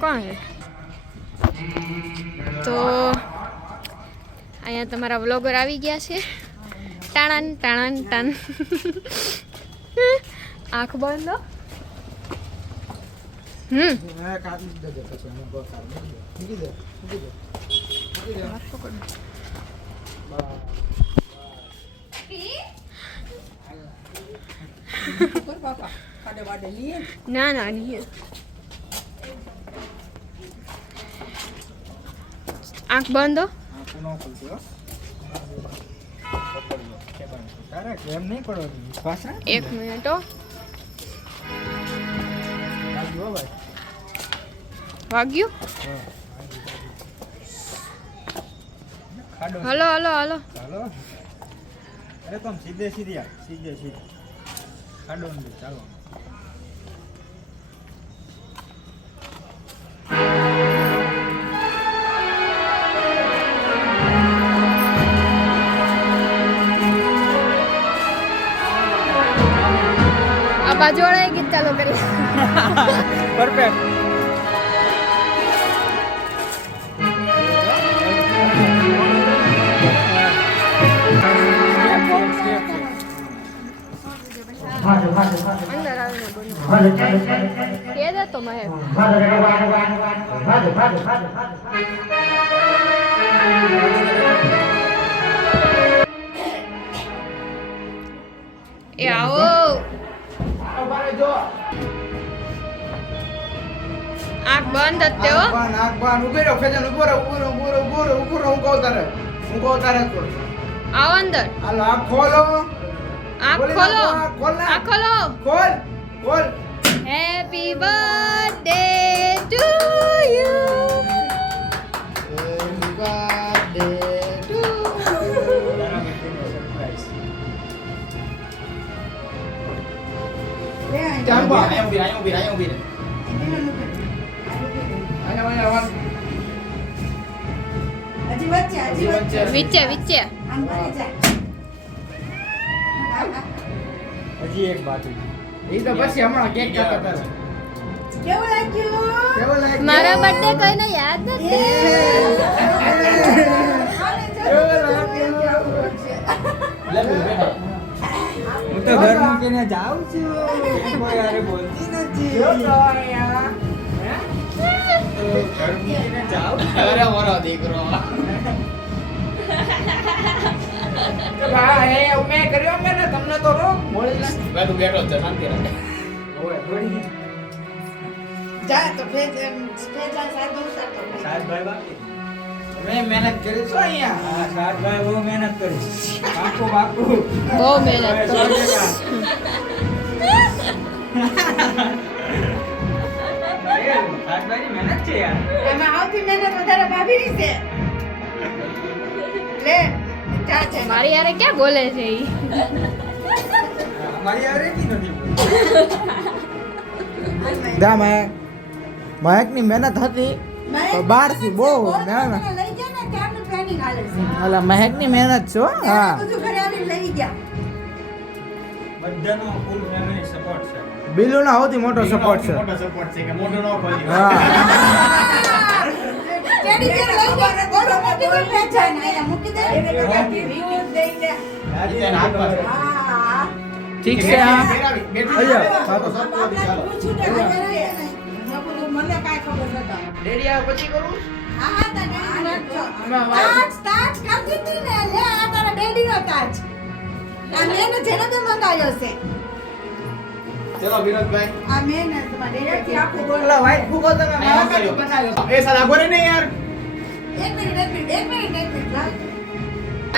કોણ હે? તો અહીંયા તમારા વ્લોગર આવી ગયા છે. ટાણન ટાણન ટન. આંખ બંધ. ના ના નહીં. આંખ બંધ. એક મિનિટ. વાગ્યું. Hello hello hello. અરે તો સીધે સીધી ખાડો ને ચાલો. આ બાજુવાળાએ ગીત ચાલુ કરી. પરફેક્ટ. અંદર આવીને બોલો. કે દે તો મહેક. એ આવો. આંખ બંધ જ તેઓ. આંખ બંધ. ઉભી રહો ફેજન. ઉભો રહો. હું કહું તારે. આવો અંદર. હાલો આંખ ખોલો. આંખ ખોલો. આંખ ખોલો. ખોલ. Happy birthday to you. વિચે હજી એક બાકી. એ તો પછી હમણાં કેક કાપતા હતા. કેવું લાગ્યું? મારા બર્થડે કોઈને યાદ નથી. હું તો ઘર મૂકીને જાઉં છું. કોઈ યાર બોલતી નથી. ઘર મૂકીને જાઉં. અરે મારો દીકરો. મેં કર્યો મેં ને તમને તો રો બોલી ના. ભાઈ તું બેઠો છે શાંતિ રાખ. ઓય થોડી જા તો ફેજલા સાહેબ ઉતારતો. સાહેબભાઈ બાકી. મેં મહેનત કરી છો અહીંયા. હા સાહેબભાઈ બહુ મહેનત કરી. બાપુ. બહુ મહેનત કરી. સાહેબભાઈની મહેનત છે યાર. એમાં આવતી મહેનત વધારે ભાભીની છે. લે જા છે. મારી યારે ક્યાં બોલે છે ઈ? અમારી યાર એકી નથી. દા મહેકની મહેનત હતી તો બહારથી બહુ લઈ જા ને ત્યારનું ટ્રેનિંગ આલે છે. અલા મહેકની મહેનત છો. હા બધું ઘરે આવીને લઈ ગયા. બધાનો ફૂલ ફેમિલી સપોર્ટ છે. બિલુનો સૌથી મોટો સપોર્ટ છે. મોટો સપોર્ટ છે કે મોટો ન ખોલી. હા ટેડી બેર લઈ જા. બોલો મૂકી દે પેચા ને અહીંયા મૂકી દે. રિવ્યુ દઈ દે. આજે હાથમાં છે. હા. ઠીક છે. હા બેરાવી બેઠી. અહીંયા. સાતો સપોર્ટ ચાલો. પૂછું તો હાજર રહે નહીં. મને કાંઈ ખબર નતા. ડેરી આવે પછી કરું. હા તાજ કરતી હતી ને લે આ તારા ડેડી નો તાજ. આ મેં જેને બે મંગાવ્યો છે. ચલો વિનોદભાઈ. આ મેં ને તમારા ડેડી થી આખું બોલ. ઓલા વ્હાઈટ ફૂગો તમે અહીંયા મારા કર્યો. એ સાલા ગોરે ને યાર. એક મિનિટ લાવ.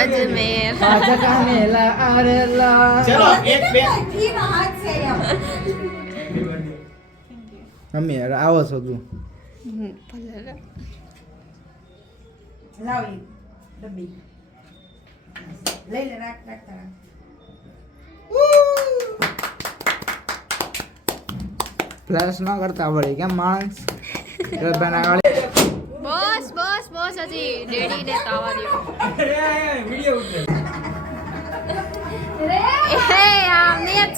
અજમેર. આજકા મેલા આરેલા. ચલો એક બે થી ના હાથ છે એમ. મમ્મી યાર આવો છો તું. લાવ ઈ ડબ્બી. લઈ લે રાખ તારા. ફ્લેશ ન કરતા આવડે કેમ માણસ. બસ હજી ડેડી ને તાવા દો. વિડિયો ઉતરે. એ આ મેચ.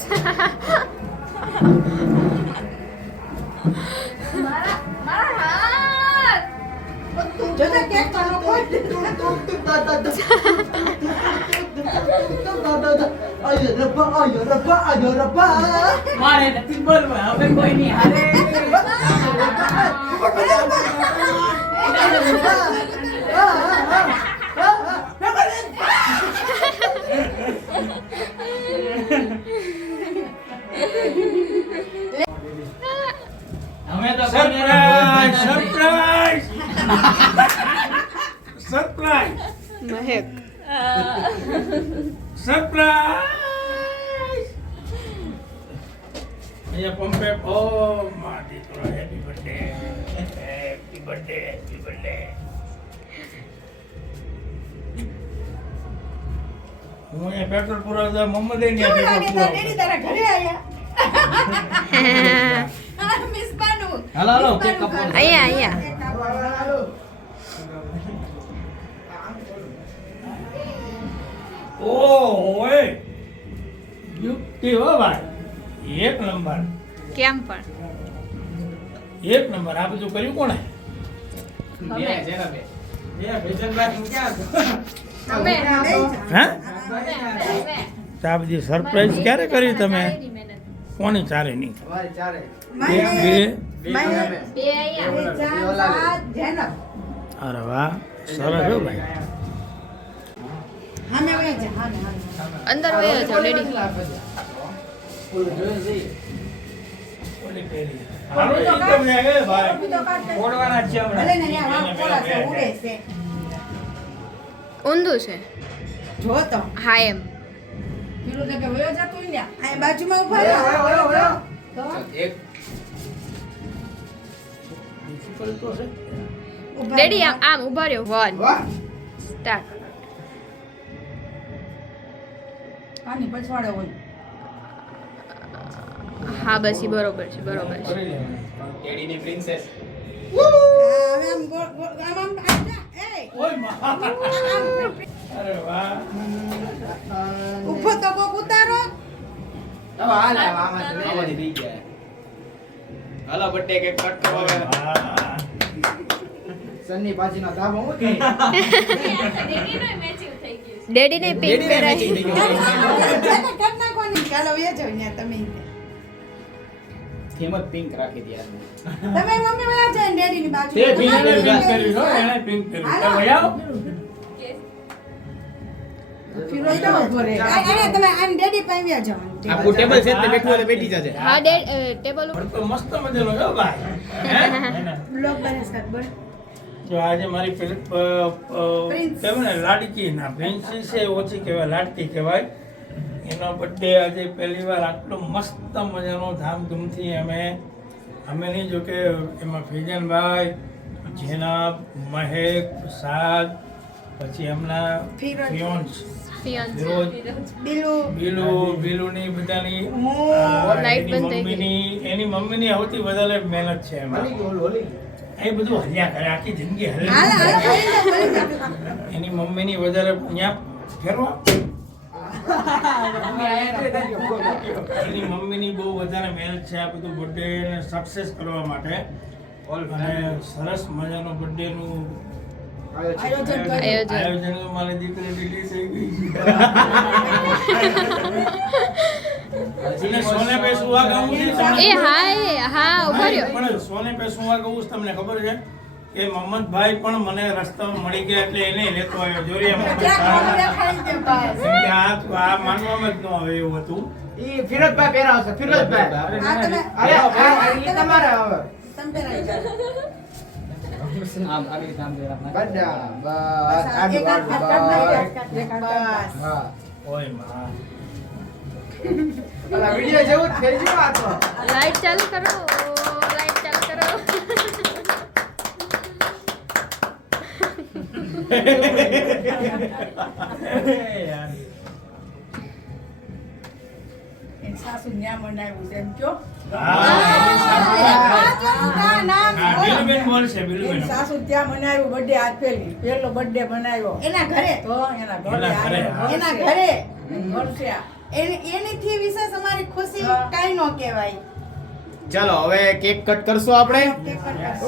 જોજે કેક પાનો કોઈ મારે નથી બોલવા હવે કોઈ નહીં હારે અમે તો સરપ્રાઈઝ સરપ્રાઈઝ સરપ્રાઈઝ મહેક સરપ્રાઈઝ અહીંયા પંપે ઓ માર દીકરો happy birthday happy birthday happy birthday હું અહીંયા પેટ્રોલ પુરાવતા મોહમ્મદ નહીં કેવું લાગે પેટ્રોલ તારા ડેડી તારા ઘરે આયા મિસ બાનુ હાલો હાલો કેક કાપો અહીંયા ઓય યુક્તિ હો ભાઈ એક નંબર કેમ પણ એક નંબર આ બધું કર્યું કોણે બે જેના બે ભેજનભાઈ હું ક્યાં અમે હે આ બધી સરપ્રાઈઝ ક્યારે કરી તમે કોની ચારે નહીં તમારી ચારે એક બે બે અહીંયા અરે વાહ સરસ હો ભાઈ હામે વયા જા હામે અંદર વયો જાઓ ડેડી ઓલું જોઈને જઈએ ઓલી પેલી હાલો ઈ તમને હે ભાઈ ઓળવાના જ છે ભલે હમણાં ને ન્યા વાપ પોલા છે ઉડે છે ઊંધું છે જો તો હા એમ પેલું તો કે વયો જાતું ને આ બાજુમાં ઊભા રહો તો એક ડિફિકલ્ટ તો છે ઊભા ડેડી રહો. આમ ઊભા રહ્યો 1 સ્ટાર્ટ આની પછવાડે હોય હા બસ ઈ બરોબર છે બરોબર છે કરી લેવાનું ટેડીની પ્રિન્સેસ હવે આમ ગોળ ગોળ આમ આમ આમ જા એ ઓય મા અરે વાહ ઊભો તો કોક ઉતારો હવે હાલ આમાં આમાંથી થઈ ગયા હાલો બર્થડે કેક કટ કરો હવે વાહ સન્ની પાછીનો ધાબો હું કે ડેડી ને પિંક પહેરાય જાને કર નાખવાની ચાલો વયા જાવ ન્યા તમે થીમ જ પિંક રાખી દે યાર તમે મમ્મી વયા જાવ ડેડી ની બાજુ તે પિંક કર્યું છો એને પિંક કર્યું તો વયાવ ફિરોજ તો ઉભો રહે અરે તમે આમ ડેડી પાવ્યા જાવ આપણું ટેબલ છે તે બેઠું હોય તો બેઠી જજે હા ટેબલ ઉપર પણ તો મસ્ત મજાનો હો ભાઈ હે બ્લોગ બનાસ કર બોલ જો આજે મારી પેલી પ્રિન્સ. કહેવાય ને લાડકી ના પ્રિન્સી છે ઓછી કહેવાય લાડકી કહેવાય એનો બર્થડે આજે પહેલી વાર આટલો મસ્ત મજાનો ધામધૂમથી અમે નહીં જો કે એમાં ફૈજાનભાઈ જેનાબ મહેક સાદ પછી એમના ફિરોજ. ફિયોન્સ ફિયોન્સ ફિરોજ બિલુ બિલુની બધાની લાઈટ એની બંધ થઈ ગઈ. એની મમ્મીની સૌથી વધારે મહેનત છે એમાં એ બધું હલ્યા કરે આખી જિંદગી હલે હાલ હાલ ફરી જાવ એની મમ્મીની વધારે અહીંયા ફેરવા એની મમ્મીની બહુ વધારે મહેનત છે આ બધું બર્થડે ને સક્સેસ કરવા માટે અને સરસ મજાનો બર્થડે નું આયોજન કર્યું આયોજન આયોજન મારી દીકરી ઢીલી થઈ ગઈ અને સોને પે સુવા ગાઉં છે તમને એ હા ઉભા રહ્યો પણ સોને પે સુવા ગાઉં છે તમને ખબર છે કે મોહમ્મદભાઈ પણ મને રસ્તામાં મળી ગયા એટલે એને લેતો આવ્યો જોરિયામાં ક્યાં કોણ દેખાડી દે ભાઈ કેમ કે આ માનવામાં જ ન આવે એવું હતું ઈ ફિરોજભાઈ પહેરાવશે ફિરોજભાઈ આ તમે અરે ઈ તમારે હવે તમે પહેરાવી જાઓ. આમ આવી કામ કરવા બધા બસ બસ આ એક હાથ બસ હા ઓય માં ઓલા વિડિયો જેવું જ થઈ ગયું આ તો લાઈટ ચાલુ કરો લાઈટ ચાલુ કરો યાર એ સાસુ ન્યા બનાવ્યું છે એમ કયો હા બિલુબેન બોલશે બિલુબેન સાસુ ત્યાં મનાવ્યું બર્થડે આજ પહેલો બર્થડે બનાવ્યો એના ઘરે તો એના ઘરે એના ઘરે, આવ્યો. હા. એના ઘરે વર્ષે એનીથી વિશેષ અમારી ખુશી હા. કાઈ ન કહેવાય ચાલો હવે કેક કટ કરશું આપણે.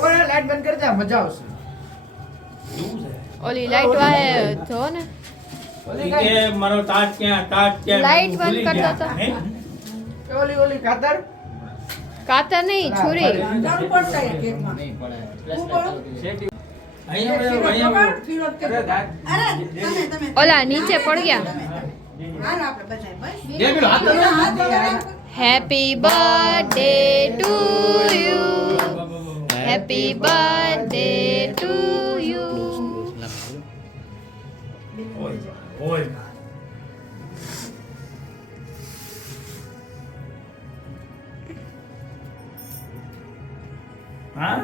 ઓય લાઈટ બંધ કરી દે મજા આવશે. ઓલી લાઈટ વાહે જો ને ઈ કે મારો તાજ ક્યાં લાઈટ બંધ ભૂલી કરતો ગયા. હતો. હે? ઓલી કાતર કાતર નહીં છુરી જરૂર પડશે એ કેકમાં. નહીં પડે. હું બોલું? અહીંયા ફિરોજ અહીંયા પકડ, ફિરોજ કે અરે તમે ઓલા નીચે પડ ગયા હાલો આપણે બધાય બસ બે પેલો હાથ તો હાથ લગાવો. Happy birthday to you happy birthday to you ઓય હા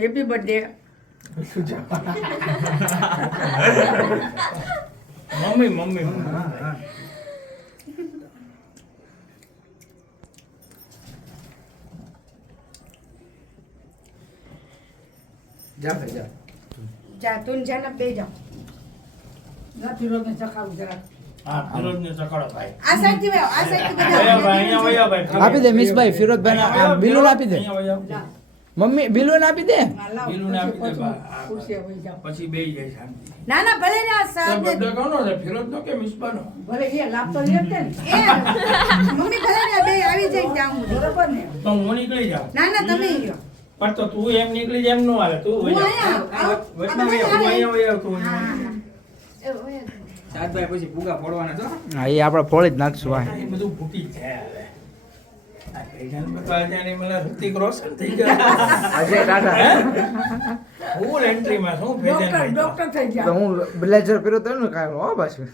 હેપી બર્થડે. મમ્મી જા ભાઈ જા. જા તું ને જાનબ બે જાઓ જા ફિરોજને ચખાવું જરા. હા ફિરોજને ચખાડો ભાઈ આ સાઈડ થી આ સાઈડ થી વયા ભાઈ અહીંયા વયા ભાઈ આપી દે મિસભાઈ ફિરોજભાઈ અહીંયા બિલુન આપી દે. અહીંયા વયા. મમ્મી બિલુન આપી દે. હા, લાવ. બિલુને આપી દે પછી બા. ખુરશીએ વહી જાઓ. પછી બેહી જાય શાંતિ. ના ના ભલે ને આ તો સાઈડ બર્થડે કોનો છે ફિરોજનો કે મિસબાનો? ભલે એ લાભ તો લે જ ને. એ મમ્મી ભલે ને બે આવી જાય જાઉં હું બરોબર ને? તો હું નીકળી જાઉં. ના ના તમે રહ્યો પણ તો તું એમ નીકળી જાય એમ નો હાલે તું હું વહી જા. અહીંયા આવું. વચમાં આ વહી બધા જા. હારે. અહીંયા વહી જા તું હા, અહીંયા. હા. સાતભાઈ પછી ભૂગા ફોડવાના છો. હા એ આપણે ફોડી જ નાખશું આ. એ બધું ફૂટી જ જાય હવે. આ ભેજાને બતાવ્યા ત્યાં ની મને ઋતિક રોશન થઈ ગયા. અજય ટાટા. ફૂલ એન્ટ્રીમાં છું ડોક્ટર ભેજાને ડોક્ટર થઈ તો ગયા. હું બ્લેઝર પહેરો તો એનું કાંઈ હો પાછું.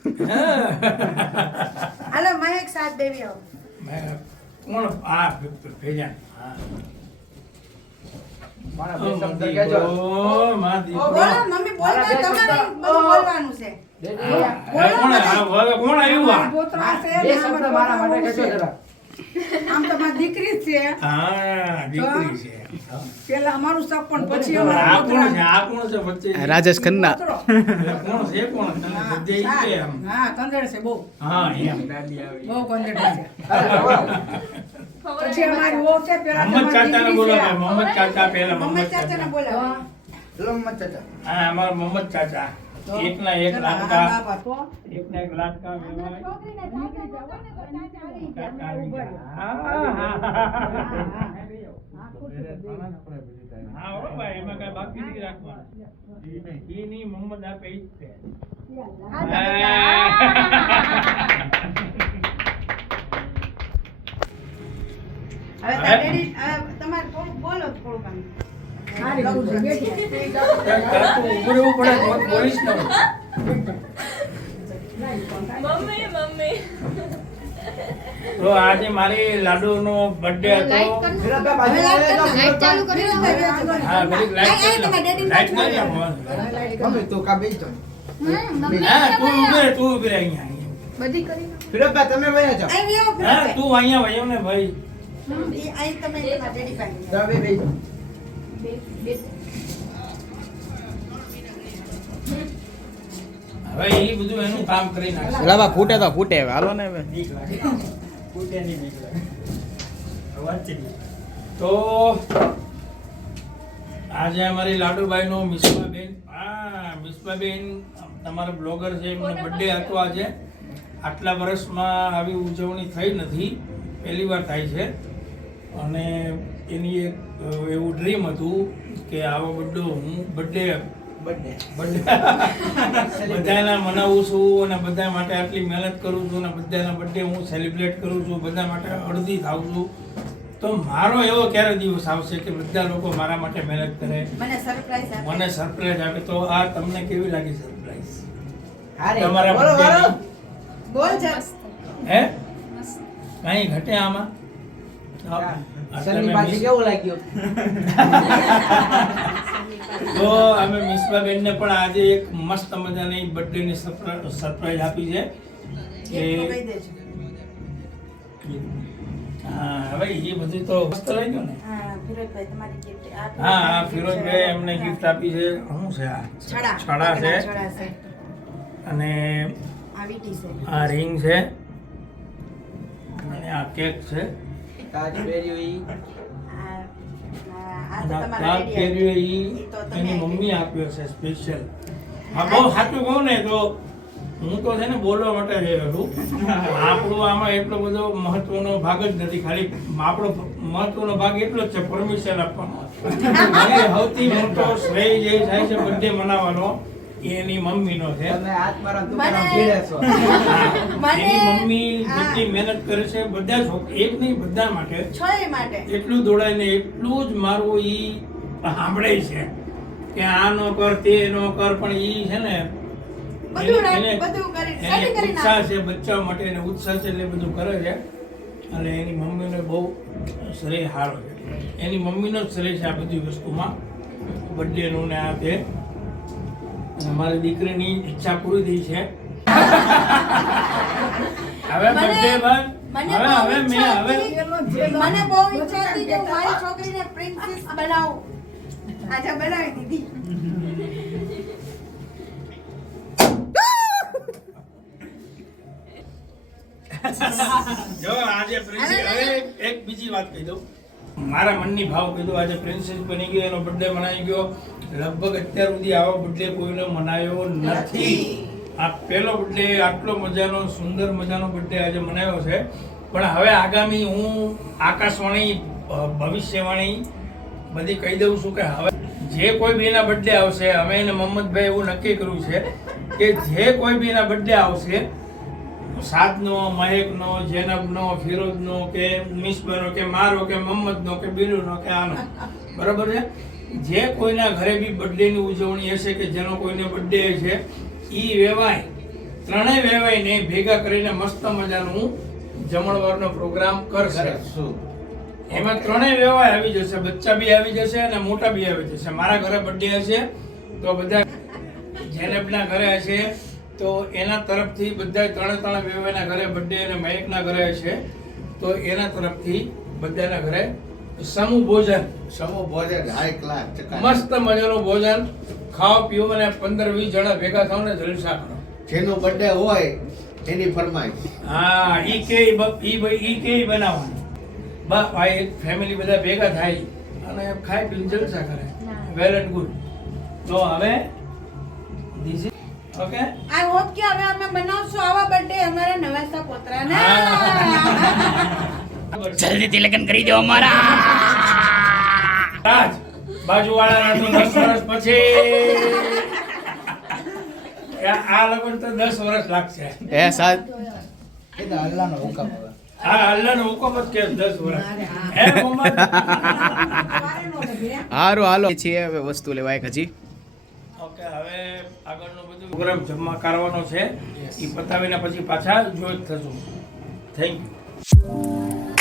હાલો મહેક સાથ દેવી આવો કોણ આ ભેજાન હા મારા બે શબ્દ કહેજો. માં ઓ દીકરો. બોલો મમ્મી બોલતા તમારે બધું બોલવાનું છે હવે કોણ આવ્યું આ? પોતરા છે બે ને શબ્દ આમાં મારા માટે પોતરાનું કહેજો છે. જરા. આમ તો મારી દીકરી જ છે. હા દીકરી છે પેલા અમારું શક પણ પછી આ અમારા કોણ છે પોતરા. આ કોણ છે વચ્ચે રાજેશ ખન્ના. પોતરો. કોણ છે કોણ તને બધે ઈ કે આમ હા કંદડ છે બહુ હા એમ બહુ કંદડ છે. અરે, વાહ. પછી અમારી વહુ છે પેલા મોહમ્મદ તમારી ચાચાને દીકરી બોલો છે. ભાઈ, મોહમ્મદ ચાચા પહેલા મમ્મી મોહમ્મદ ચાચાને ચાચા બોલાવો લો મત ચાચા. હા અમારા મોહમ્મદ ચાચા તો એકના એક ચલો, લાડકા હા, બાપા, તો એકના એક લાડકા વેવાય. ચાચા આવી ગયા. હા, હા, હા, હા હો ભાઈ એમાં કાંઈ બાકી નથી રાખવાનું. ઈ નહીં મોહમ્મદ આપે ઈ જ છે. હવે તાર ડેડી તમારે થોડું બોલો થોડુંક આમ. સારી ખુરશી બેઠી. તાર તું ઊભું રહેવું પડે તો જ બોલીશ ને. તો આજે મારી લાડુનો બર્થડે લાઈટ હતો. કર ફિરોજભાઈ બાજુમાં લઈ જાઓ, લાઈટ ચાલુ ફિરોજભાઈ. કરી દો હા ઘડીક લાઈટ આય, આય, તમારા કરી daddy લો. ને લાઈટ કરી લો. મમ્મી તું કા બેસજો. હા તું ઊભી રહે, તું ઊભી રહે અહીંયા. બધી કરી ફિરોજભાઈ તમે વયા જાઓ. અહીં વ્યો હા ફિરોજભાઈ. તું અહીંયા વયો ને ભાઈ. અહીં તમે તમારા ડેડી પાસે જાઓ, બે બેસજો. હવે એ બધું એનું કામ કરી નાખશે. લાવા ફૂટે તો ફૂટે હવે હાલો ને હવે. બીક લાગે. ફૂટે નહીં બીક લાગે. વાંચી લે. તો આજે અમારી લાડુબાઈ નો મિસ્બાબેન તમારા બ્લોગર છે એમનો બર્થડે હતો આજે. આટલા વર્ષમાં આવી ઉજવણી થઈ નથી, પહેલી વાર થાય છે. અને એની એક એવું ડ્રીમ હતું કે આવો બર્થડે બધાના મનાવું છું અને બધા માટે આટલી મહેનત કરું છું અને બધાના બર્થડે હું સેલિબ્રેટ કરું છું, બધા માટે અડધી થાઉં છું. તો મારો એવો ક્યારે દિવસ આવશે કે બધા લોકો મારા માટે મહેનત કરે, મને સરપ્રાઈઝ આપે મને સરપ્રાઈઝ આપે. તો આ તમને કેવી લાગી સરપ્રાઈઝ? હારે. તમારા બોલો, birthday બોલો. બોલ જરા. હે કઈ ઘટે આમાં? આ સરની તમે પાછી કેવું લાગ્યું? તો અમે મિસ્બાબેનને પણ આજે એક મસ્ત મજાની બર્થડેની સરપ્રાઈઝ આપી છે કે એક તો કહી દેજો. હા હવે એ બધું તો મસ્ત લઈ ગયો ને. હા ફિરોજભાઈ તમારી gift આ હા હા ફિરોજભાઈ એમને ગિફ્ટ આપી છે. શું છે આ? છડા છડા છે છડા છે અને આ વીટી છે આ રિંગ છે અને આ કેક છે. તાજ પહેર્યું ઈ આ તો તમારા તાજ daddy પહેર્યો આપ્યું. ઈ ઈ તો તમે એની આપ્યું. મમ્મી આપ્યો છે સ્પેશિયલ. હા બહુ સાચું કહું ને તો હું તો છે ને બોલવા માટે રહ્યો છું. આપણો આમાં એટલો બધો મહત્વનો ભાગ જ નથી. ખાલી આપણો મહત્વનો ભાગ એટલો જ છે પરમિશન આપવાનો. મને સૌથી મોટો શ્રેય જે થાય છે બર્થડે મનાવવાનો એ એની મમ્મીનો છે. તમે હાથ મારા તુકડા મને- ભીડે છો એની મમ્મી જેટલી મહેનત કરે છે બધા એક નહીં બધા માટે છોય માટે એટલું દોડાય ને એટલું જ મારું ઈ સાંભળે છે કે આ નો કર તે નો કર, પણ ઈ છે ને બધું એને- બધું કરી એને સેટિંગ કરી ઉત્સાહ નાખે. છે બચ્ચા માટે એને ઉત્સાહ છે એટલે બધું કરે છે. અને એની મમ્મીને બહુ શ્રેય સારો છે. એની મમ્મીનો જ શ્રેય છે આ બધી વસ્તુમાં, બર્થડેનું ને આ તે. અને મારી દીકરીની ઈચ્છા પૂરી થઈ છે. હવે મને- birthday બાદ મને હવે બહુ હવે મેં ઈચ્છા હવે હતી. મને બહુ ઈચ્છા હતી કે હું મારી છોકરીને પ્રિન્સેસ બનાવું. આજે બનાવી દીધી. જો આજે પ્રિન્સેસ હવે એક બીજી વાત કહી દઉં. મારા મનની ભાવ કીધું આજે પ્રિન્સેસ બની ગયો, એનો બર્થડે મનાઈ ગયો. લગભગ અત્યાર સુધી આવો બર્થડે કોઈને મનાયો નથી. આ પહેલો બર્થડે આટલો મજાનો સુંદર મજાનો બર્થડે આજે મનાવ્યો છે. પણ હવે આગામી હું આકાશવાણી ભવિષ્યવાણી બધી કહી દઉં છું કે હવે જે કોઈ બીના બર્થડે આવશે, અમે એને મોહમ્મદભાઈ એવું નક્કી કર્યું છે કે જે કોઈ બીના બર્થડે આવશે, સાદનો, મહેકનો, જેનબનો, ફિરોઝનો કે મિસબાનો કે મારો કે મોહમ્મદનો કે બીલુનો કે આનો, બરાબર છે. જે કોઈના ઘરે બી બર્થડેની ઉજવણી હશે કે જેનો કોઈને બર્થડે છે, ઈ વેવાય ત્રણેય વેવાયને ભેગા કરીને મસ્ત મજાનું જમણવારનો પ્રોગ્રામ કરશે. શું એમાં ત્રણેય વેવાય આવી જશે, બચ્ચા બી આવી જશે અને મોટા બી આવી જશે. મારા ઘરે બર્થડે હશે તો બધા, જેનેબના ઘરે હશે તો એના તરફથી બધા ત્રણે વેવાયના ઘરે બર્થડે, અને મહેકના ઘરે હશે તો એના તરફથી બધાના ઘરે સમૂહ ભોજન, સમૂહ ભોજન હાઈ ક્લાસ ચકા મસ્ત મજાનું ભોજન, ખાઓ પીઓ અને 15-20 જણા ભેગા થાવ ને જલસા કરો. જેનો બર્થડે હોય એની ફરમાઈશ. હા, ઈ કે બનાવવાનું. બસ ભાઈ ફેમિલી બધા ભેગા થાય અને ખાઈ પીને જલસા કરે. Well and good. તો હવે this is okay. I hope કે હવે અમે બનાવશું આવા બર્થડે અમારા નવાસા પોતરાના. જલ્દીથી લગ્ન કરી દો અમારા. તાજ બાજુવાળાના તો 10 વર્ષ પછી આ લગન તો 10 વર્ષ લાગશે. એ સાદ એ તો અલ્લાહનો હુકમ હવે. હા, અલ્લાહનો હુકમ જ કે 10 વર્ષ. હે મોહમ્મદ? હારું હાલો છીએ હવે વસ્તુ લેવા એક હજી. ઓકે, હવે આગળનું બધું પ્રોગ્રામ જમવા કરવાનો છે. એ પતાવીને પછી પાછા જોઈન્ટ થશું. Thank you.